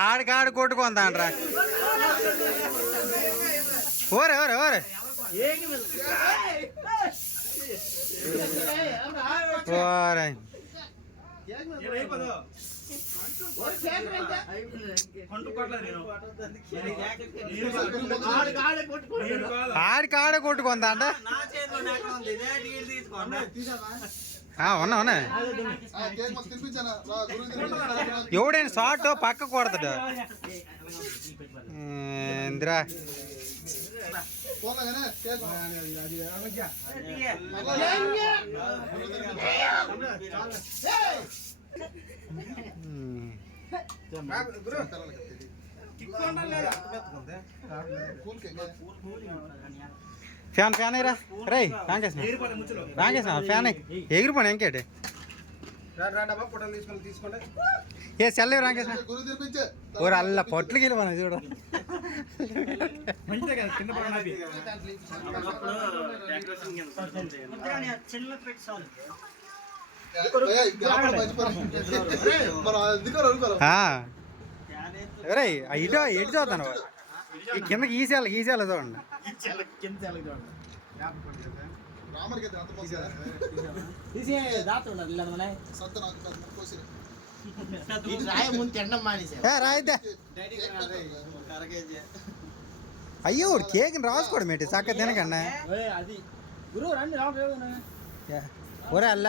ఆడికాడు కొట్టుకుందాండ్రా ఓరే ఓరే ఓరే ఓరే ఆడికాడ కొట్టుకుందా అంట ఉన్నా ఉన్నా ఎవడైనా షార్ట్ పక్క కొడతాడు ఇందిరా ఫ్యాన్ ఫ్యాన్ అయ్యరా రై రాంకేసిన ఫ్యాన్ ఎగిరిపోయి ఇంకేటి ఏ చల్లే రాంకేసిన ఓరు అల్ల పొట్లకి వెళ్ళిపోయినా చూడ రే ఇటు ఎటు చూస్తాను ఈ కిందకి ఈసేయాలి చూడండి రాయితే అయ్యో కేక్ రాసుకోవడం ఏంటి చక్క తినకన్నా ఒరే అల్ల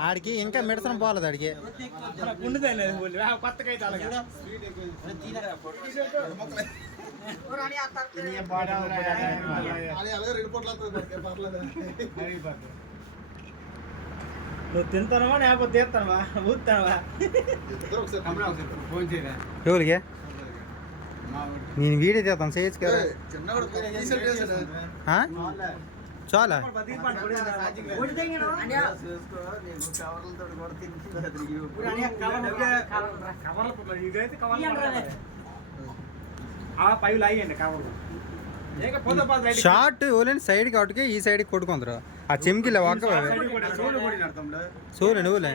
ఆడికి ఇంకా మెడసనం పోలేదు ఆడికి నువ్వు తింటానవా లేకపోతే తీస్తానవా ఊతానవా ఎవరికి నేను వీడియో చేస్తాను చేయొచ్చు కదా చాలా షార్ట్ ఓలేని సైడ్ కాబట్టి ఈ సైడ్కి కొట్టుకుందరు ఆ చెంకిలే ఒక్క సూర్య నువ్వులే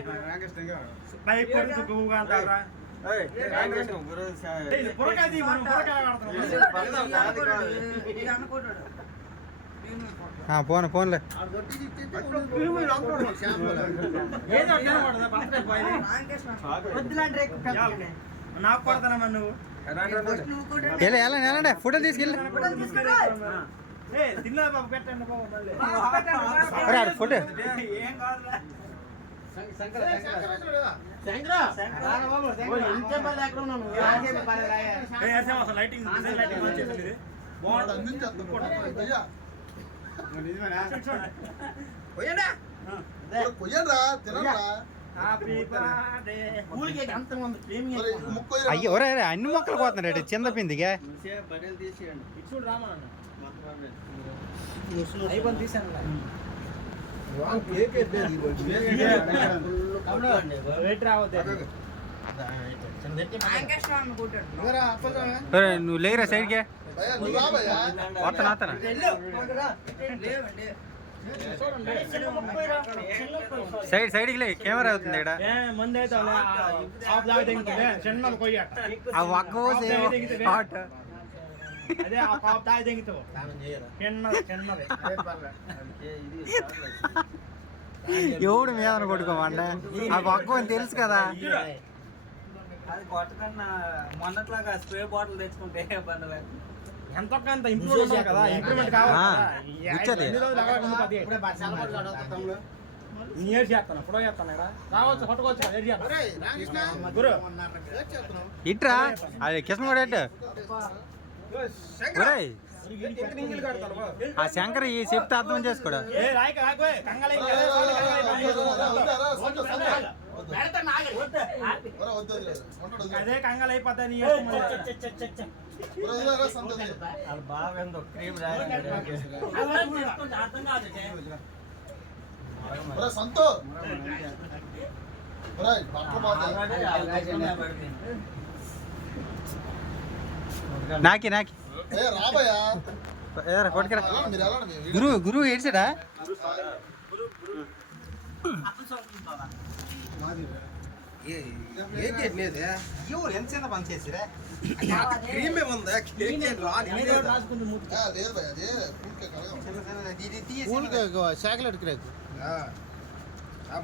పోను పోన్లే నాకు పడతానమ్మా నువ్వు వెళ్ళండి ఫోటో తీసుకెళ్ళి తిన్నా బాబు పెట్టండి ఫోటో లైటింగ్ అయ్యో అన్ని మొక్కలు పోతున్నాడు చిన్న పిందిగా నువ్వు లేరా సైడ్కే వస్తానా సైడ్కి లే కెమెరా అవుతుంది ఇక్కడ ఎవడు మీద కొట్టుకోమండ ఆ పక్క తెలుసు కదా మొన్నట్లాగా స్ప్రే బాటిల్ తెచ్చుకుంటే ఎంతో ఇంప్రూవ్మెంట్ కదా ఇంప్రూవ్మెంట్ కావాలి చేస్తాను ఫోటో చేస్తాను రావచ్చు పట్టుకోవచ్చు ఇట్రా అది కిషన్ కూడా ఆ శంకర్ ఈ చెప్తే అర్థం చేసుకోడా అదే కంగాలు అయిపోతాయి నాకి నాకి గురువు ఏడ్చాడా ఎవరు ఎంత చిన్న పని చేసిరా క్రీమే ఉందా కేక్ రాసుకుంది మూతి. లేదు భయ్ అదే పూల్ కేక్ అడగ ఇది తీసి కూల్ కేక్ చాక్లెట్ కేక్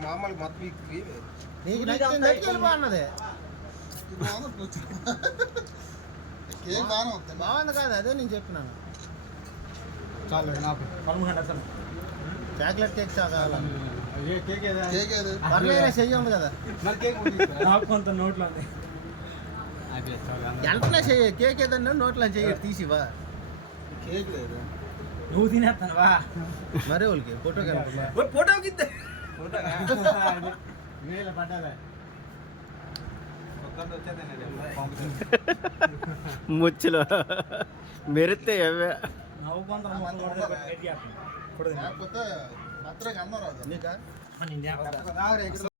మామూలు మొత్తం ఈ క్రీమే నీకు నచ్చింది వెళ్ళిపోన్నది కేక్ బాగానే ఉంది బాగుంది కాదు అదే నేను చెప్పినాను చాలు నాకు పదమూడు అసలు చాక్లెట్ కేక్ కావాలి కేక్ ఏదా కేక్ ఏది పర్లేదు చెయ్యి ఉంది కదా మరి కేక్ నాకు కొంత నోట్లో ఉంది. వెంటనే చెయ్యి కేక్ ఏదన్నా నోట్లో చెయ్యి తీసివా కేక్ లేదు నువ్వు తినేస్తాను వా. మరే వాళ్ళకి ఫోటో కనుక ఫోటోకి ఇద్దే ముచ్చులో మెరితే నవ్వు కొంత మొత్తం కూడా గట్టిగా. లేకపోతే మాత్రం అందరూ నీకా నిన్నే